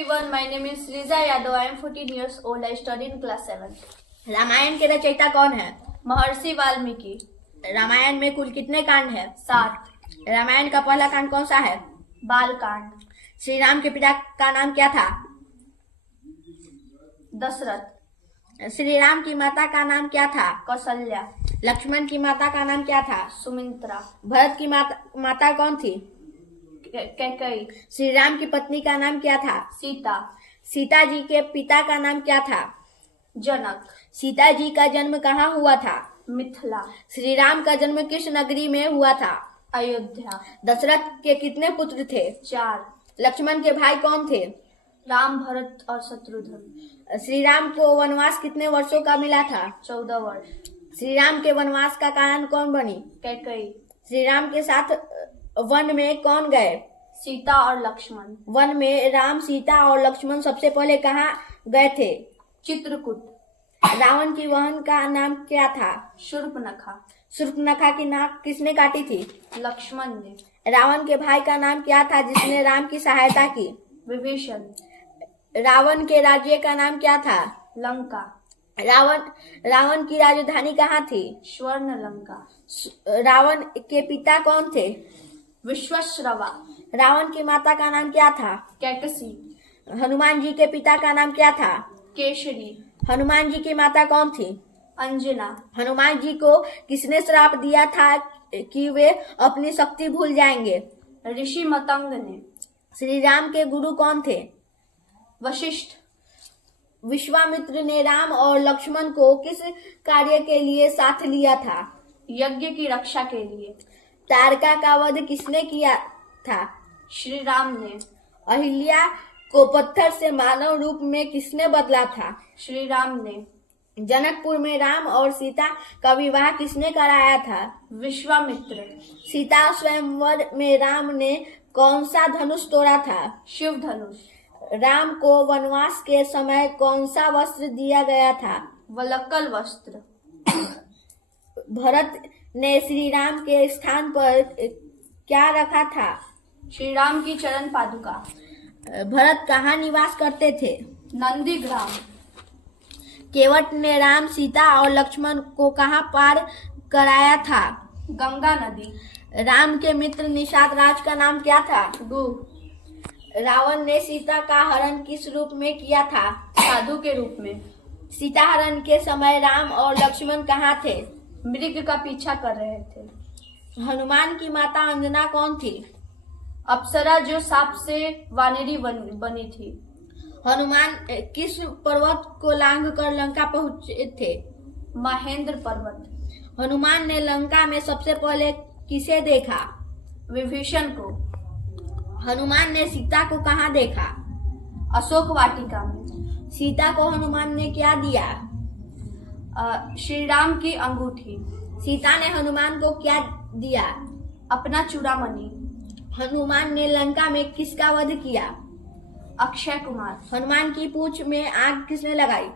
Everyone, my name is Riza Yadav. I am 14 years old. I study in class 7. Ramayan के रचयिता कौन है? महर्षि वाल्मीकि। रामायण में कुल कितने कांड है? 7। रामायण का पहला कांड कौन सा है? बाल कांड। श्री राम के पिता का नाम क्या था? दशरथ। श्री राम की माता का नाम क्या था? कौशल्या। लक्ष्मण की माता का नाम क्या था? सुमित्रा। भरत की माता कौन थी? कैकेयी। श्री राम की पत्नी का नाम क्या था? सीता। सीता जी के पिता का नाम क्या था? जनक। सीता जी का जन्म कहाँ हुआ था? मिथिला। श्री राम का जन्म किस नगरी में हुआ था? अयोध्या। दशरथ के कितने पुत्र थे? 4। लक्ष्मण के भाई कौन थे? राम, भरत और शत्रुघ्न। श्री राम को वनवास कितने वर्षों का मिला था? 14 वर्ष। श्री राम के वनवास का कारण कौन बनी? कैकेयी। श्री राम के साथ वन में कौन गए? सीता और लक्ष्मण। वन में राम, सीता और लक्ष्मण सबसे पहले कहाँ गए थे? चित्रकूट। रावण की बहन का नाम क्या था? शूर्पणखा। शूर्पणखा की नाक किसने काटी थी? लक्ष्मण ने। रावण के भाई का नाम क्या था जिसने राम की सहायता की? विभीषण। रावण के राज्य का नाम क्या था? लंका। रावण की राजधानी कहाँ थी? स्वर्ण लंका। रावण के पिता कौन थे? विश्वाश्रवा। रावण की माता का नाम क्या था? कैकसी। हनुमान जी के पिता का नाम क्या था? केशरी। हनुमान जी की माता कौन थी? अंजना। हनुमान जी को किसने श्राप दिया था कि वे अपनी शक्ति भूल जाएंगे? ऋषि मतंग ने। श्री राम के गुरु कौन थे? वशिष्ठ। विश्वामित्र ने राम और लक्ष्मण को किस कार्य के लिए साथ लिया था? यज्ञ की रक्षा के लिए। तारका का वध किसने किया था? श्री राम ने। अहिल्या को पत्थर से मानव रूप में किसने बदला था? श्री राम ने। जनकपुर में राम और सीता का विवाह किसने कराया था? विश्वामित्र। सीता स्वयंवर में राम ने कौन सा धनुष तोड़ा था? शिव धनुष। राम को वनवास के समय कौन सा वस्त्र दिया गया था? वलक्कल वस्त्र। भरत ने श्री राम के स्थान पर क्या रखा था? श्री राम की चरण पादुका। भरत कहाँ निवास करते थे? नंदीग्राम। केवट ने राम, सीता और लक्ष्मण को कहाँ पार कराया था? गंगा नदी। राम के मित्र निषाद राज का नाम क्या था? गुह। रावण ने सीता का हरण किस रूप में किया था? साधु के रूप में। सीता हरण के समय राम और लक्ष्मण कहाँ थे? मृग का पीछा कर रहे थे। हनुमान की माता अंजना कौन थी? अप्सरा जो सांप से वानरी बनी थी। हनुमान किस पर्वत को लांघ कर लंका पहुंचे थे? महेंद्र पर्वत। हनुमान ने लंका में सबसे पहले किसे देखा? विभीषण को। हनुमान ने सीता को कहाँ देखा? अशोक वाटिका में। सीता को हनुमान ने क्या दिया? श्री राम की अंगूठी। सीता ने हनुमान को क्या दिया? अपना चूड़ामणि। हनुमान ने लंका में किसका वध किया? अक्षय कुमार। हनुमान की पूंछ में आग किसने लगाई?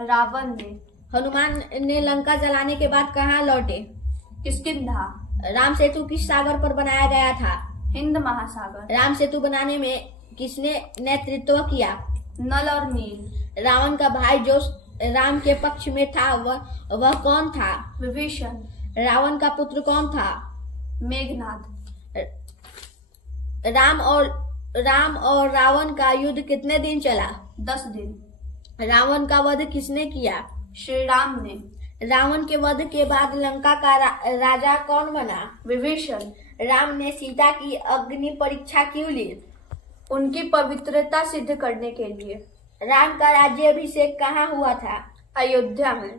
रावण ने। हनुमान ने लंका जलाने के बाद कहाँ लौटे? किष्किंधा। राम सेतु किस सागर पर बनाया गया था? हिंद महासागर। राम सेतु बनाने में किसने नेतृत्व किया? नल और नील। रावण का भाई जो राम के पक्ष में था वह कौन था? विभीषण। रावण का पुत्र कौन था? मेघनाद। राम और रावण का युद्ध कितने दिन चला? 10 दिन। रावण का वध किसने किया? श्री राम ने। रावण के वध के बाद लंका का राजा कौन बना? विभीषण। राम ने सीता की अग्नि परीक्षा क्यों ली? उनकी पवित्रता सिद्ध करने के लिए। राम का राज्याभिषेक कहाँ हुआ था? अयोध्या में।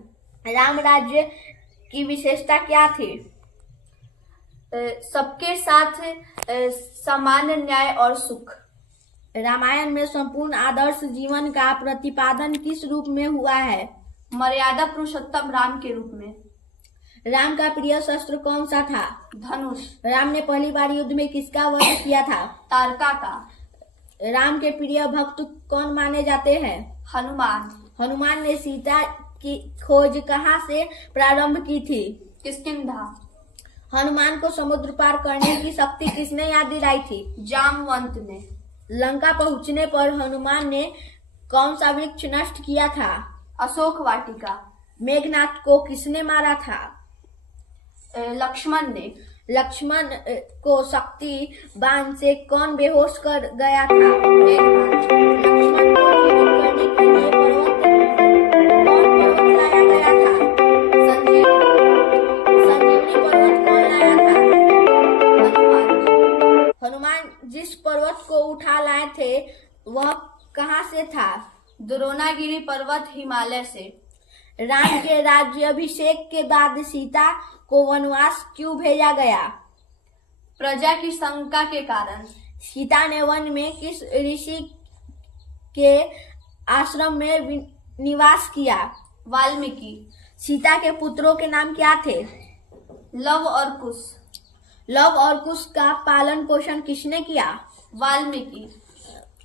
राम राज्य की विशेषता क्या थी? सबके साथ समान न्याय और सुख। रामायण में संपूर्ण आदर्श जीवन का प्रतिपादन किस रूप में हुआ है? मर्यादा पुरुषोत्तम राम के रूप में। राम का प्रिय शस्त्र कौन सा था? धनुष। राम ने पहली बार युद्ध में किसका वध किया था? तारका का। राम के प्रिय भक्त कौन माने जाते हैं? हनुमान। हनुमान ने सीता की खोज कहाँ से प्रारंभ की थी? किष्किंधा। हनुमान को समुद्र पार करने की शक्ति किसने याद दिलाई थी? जामवंत ने। लंका पहुंचने पर हनुमान ने कौन सा वृक्ष नष्ट किया था? अशोक वाटिका। मेघनाथ को किसने मारा था? लक्ष्मण ने। लक्ष्मण को शक्ति बाण से कौन बेहोश कर गया था? मेघनाथ। लक्ष्मण को जीवित करने के लिए कौन पर्वत लाया गया था? संजीवनी पर्वत कौन लाया था? हनुमान। हनुमान जिस पर्वत को उठा लाए थे वह कहाँ से था? द्रोणागिरी पर्वत, हिमालय से। राम के राज्याभिषेक के बाद सीता को वनवास क्यों भेजा गया? प्रजा की शंका के कारण। सीता ने वन में किस ऋषि के आश्रम में निवास किया? वाल्मीकि। सीता के पुत्रों के नाम क्या थे? लव और कुश। लव और कुश का पालन पोषण किसने किया? वाल्मीकि।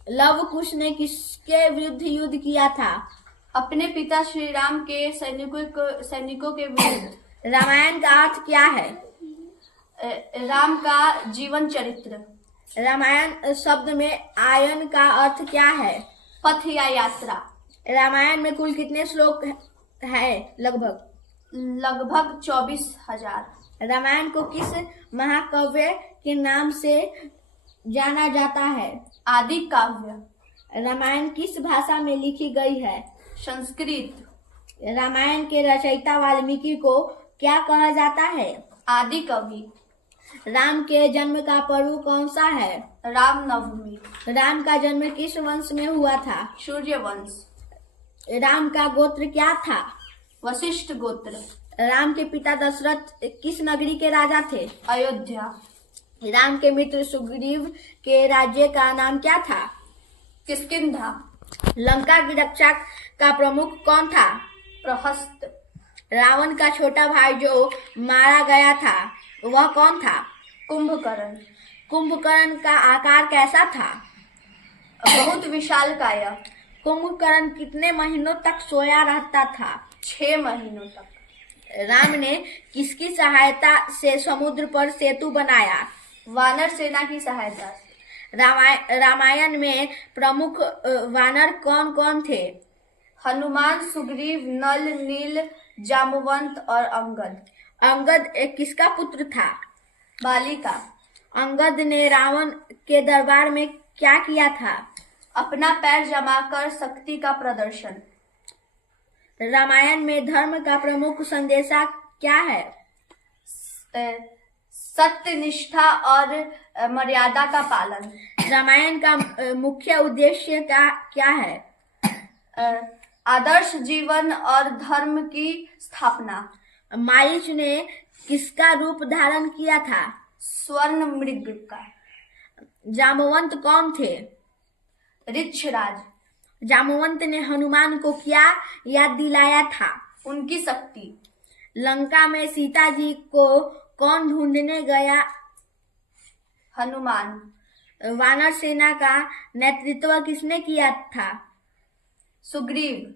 लव कुश ने किसके विरुद्ध युद्ध किया था? अपने पिता श्री राम के सैनिकों के विरुद्ध। रामायण का अर्थ क्या है? राम का जीवन चरित्र। रामायण शब्द में आयन का अर्थ क्या है? पथ या यात्रा। रामायण में कुल कितने श्लोक है? लगभग 24,000। रामायण को किस महाकाव्य के नाम से जाना जाता है? आदि काव्य। रामायण किस भाषा में लिखी गई है? संस्कृत। रामायण के रचयिता वाल्मीकि को क्या कहा जाता है? आदि कवि। राम के जन्म का पर्व कौन सा है? राम नवमी। राम का जन्म किस वंश में हुआ था? सूर्य वंश। राम का गोत्र क्या था? वशिष्ठ गोत्र। राम के पिता दशरथ किस नगरी के राजा थे? अयोध्या। राम के मित्र सुग्रीव के राज्य का नाम क्या था? किष्किंधा। लंका की रक्षा का प्रमुख कौन था? प्रहस्त। रावण का छोटा भाई जो मारा गया था वह कौन था? कुंभकर्ण। कुंभकर्ण का आकार कैसा था? बहुत विशालकाय। कुंभकर्ण कितने महीनों तक सोया रहता था? 6 महीनों तक। राम ने किसकी सहायता से समुद्र पर सेतु बनाया? वानर सेना की सहायता से। रामायण में प्रमुख वानर कौन कौन थे? हनुमान, सुग्रीव, नल, नील, जामवंत और अंगद। अंगद किसका पुत्र था? बाली का। अंगद ने रावण के दरबार में क्या किया था? अपना पैर जमाकर शक्ति का प्रदर्शन। रामायण में धर्म का प्रमुख संदेशा क्या है? सत्य, निष्ठा और मर्यादा का पालन। रामायण का मुख्य उद्देश्य क्या है? आदर्श जीवन और धर्म की स्थापना। मारीच ने किसका रूप धारण किया था? स्वर्ण मृग का। जामवंत कौन थे? ऋक्षराज। जामवंत ने हनुमान को क्या याद दिलाया था? उनकी शक्ति। लंका में सीता जी को कौन ढूंढने गया? हनुमान। वानर सेना का नेतृत्व किसने किया था? सुग्रीव।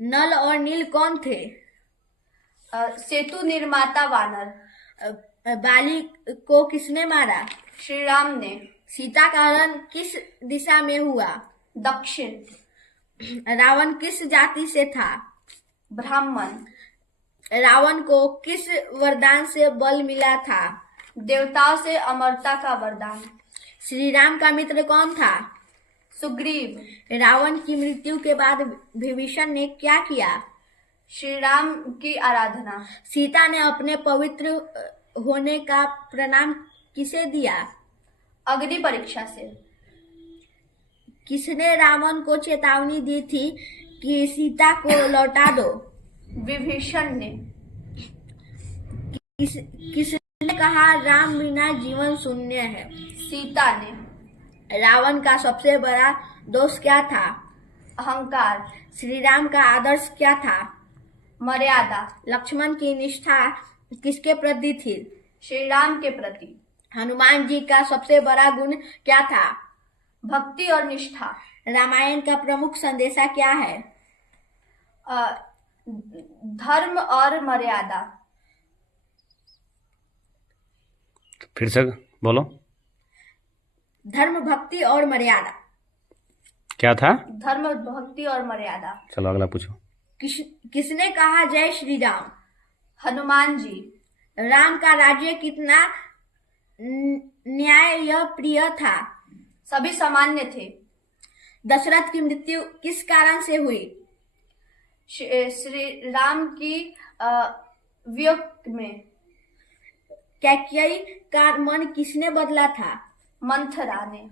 नल और नील कौन थे? सेतु निर्माता वानर। बाली को किसने मारा? श्री राम ने। सीता का हरण किस दिशा में हुआ? दक्षिण। रावण किस जाति से था? ब्राह्मण। रावण को किस वरदान से बल मिला था? देवताओं से अमरता का वरदान। श्री राम का मित्र कौन था? सुग्रीव। रावण की मृत्यु के बाद विभीषण ने क्या किया? श्री राम की आराधना। सीता ने अपने पवित्र होने का प्रणाम किसे दिया? अग्नि परीक्षा से। किसने रावण को चेतावनी दी थी कि सीता को लौटा दो? विभीषण ने। किसने कहा राम बिना जीवन शून्य है? सीता ने। रावण का सबसे बड़ा दोष क्या था? अहंकार। श्री राम का आदर्श क्या था? मर्यादा। लक्ष्मण की निष्ठा किसके प्रति थी? श्री राम के प्रति। हनुमान जी का सबसे बड़ा गुण क्या था? भक्ति और निष्ठा। रामायण का प्रमुख संदेशा क्या है? धर्म और मर्यादा। फिर से बोलो। धर्म, भक्ति और मर्यादा। क्या था? धर्म, भक्ति और मर्यादा। चलो अगला पूछो। किसने कहा जय श्री राम? हनुमान जी। राम का राज्य कितना न्याय प्रिय था? सभी सामान्य थे। दशरथ की मृत्यु किस कारण से हुई? श्री राम की वियोग में। कैकेयी का मन किसने बदला था? मंथरा ने।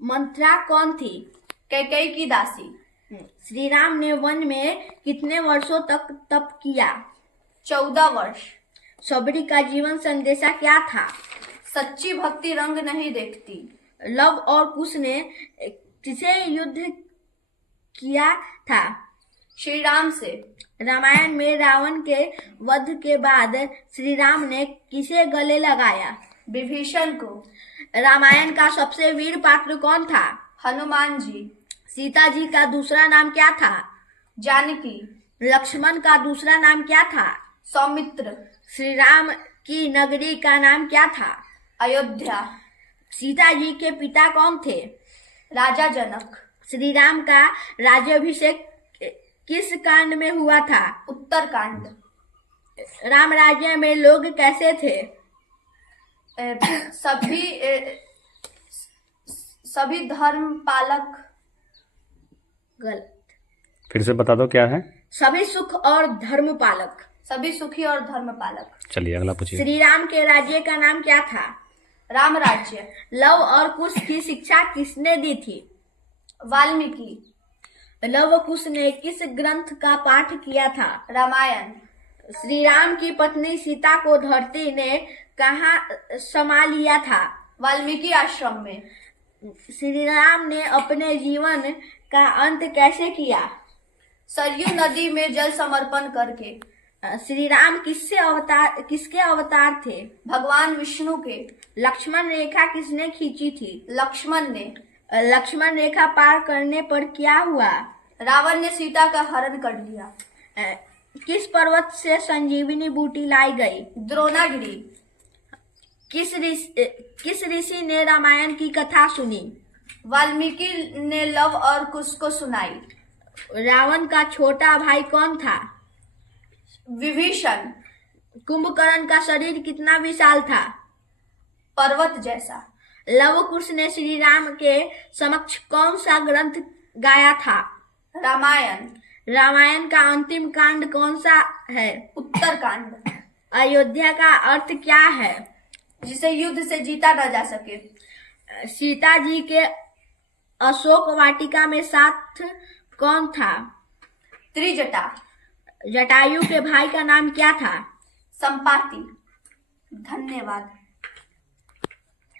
मंथरा कौन थी? कैकेयी की दासी। श्री राम ने वन में कितने वर्षों तक तप किया? 14 वर्ष। सबरी का जीवन संदेशा क्या था? सच्ची भक्ति रंग नहीं देखती। लव और कुश ने किसे युद्ध किया था? श्री राम से। रामायण में रावण के वध के बाद श्री राम ने किसे गले लगाया? विभीषण को। रामायण का सबसे वीर पात्र कौन था? हनुमान जी। सीता जी का दूसरा नाम क्या था? जानकी। लक्ष्मण का दूसरा नाम क्या था? सौमित्र। श्री राम की नगरी का नाम क्या था? अयोध्या। सीता जी के पिता कौन थे? राजा जनक। श्री राम का राज्याभिषेक किस कांड में हुआ था? उत्तरकांड। राम राज्य में लोग कैसे थे? सभी धर्म पालक। गलत। फिर से बता दो क्या है? सभी सुख और धर्म पालक। सभी सुखी और धर्म पालक। चलिए अगला पूछिए। श्री राम के राज्य का नाम क्या था? राम राज्य। लव और कुश की शिक्षा किसने दी थी? वाल्मीकि। लव कुश ने किस ग्रंथ का पाठ किया था? रामायण। श्री राम की पत्नी सीता को धरती ने कहाँ समा लिया था? वाल्मीकि आश्रम में। श्री राम ने अपने जीवन का अंत कैसे किया? सरयू नदी में जल समर्पण करके। श्री राम किसके अवतार थे? भगवान विष्णु के। लक्ष्मण रेखा किसने खींची थी? लक्ष्मण ने। लक्ष्मण रेखा पार करने पर क्या हुआ? रावण ने सीता का हरण कर लिया। किस पर्वत से संजीवनी बूटी लाई गई? द्रोणागिरी। किस ऋषि ने रामायण की कथा सुनी? वाल्मीकि ने लव और कुश को सुनाई। रावण का छोटा भाई कौन था? विभीषण। कुंभकर्ण का शरीर कितना विशाल था? पर्वत जैसा। लव कुश ने श्री राम के समक्ष कौन सा ग्रंथ गाया था? रामायण। रामायण का अंतिम कांड कौन सा है? उत्तरकांड। अयोध्या का अर्थ क्या है? जिसे युद्ध से जीता न जा सके। सीता जी के अशोक वाटिका में साथ कौन था? त्रिजटा। जटायु के भाई का नाम क्या था? संपाति। धन्यवाद।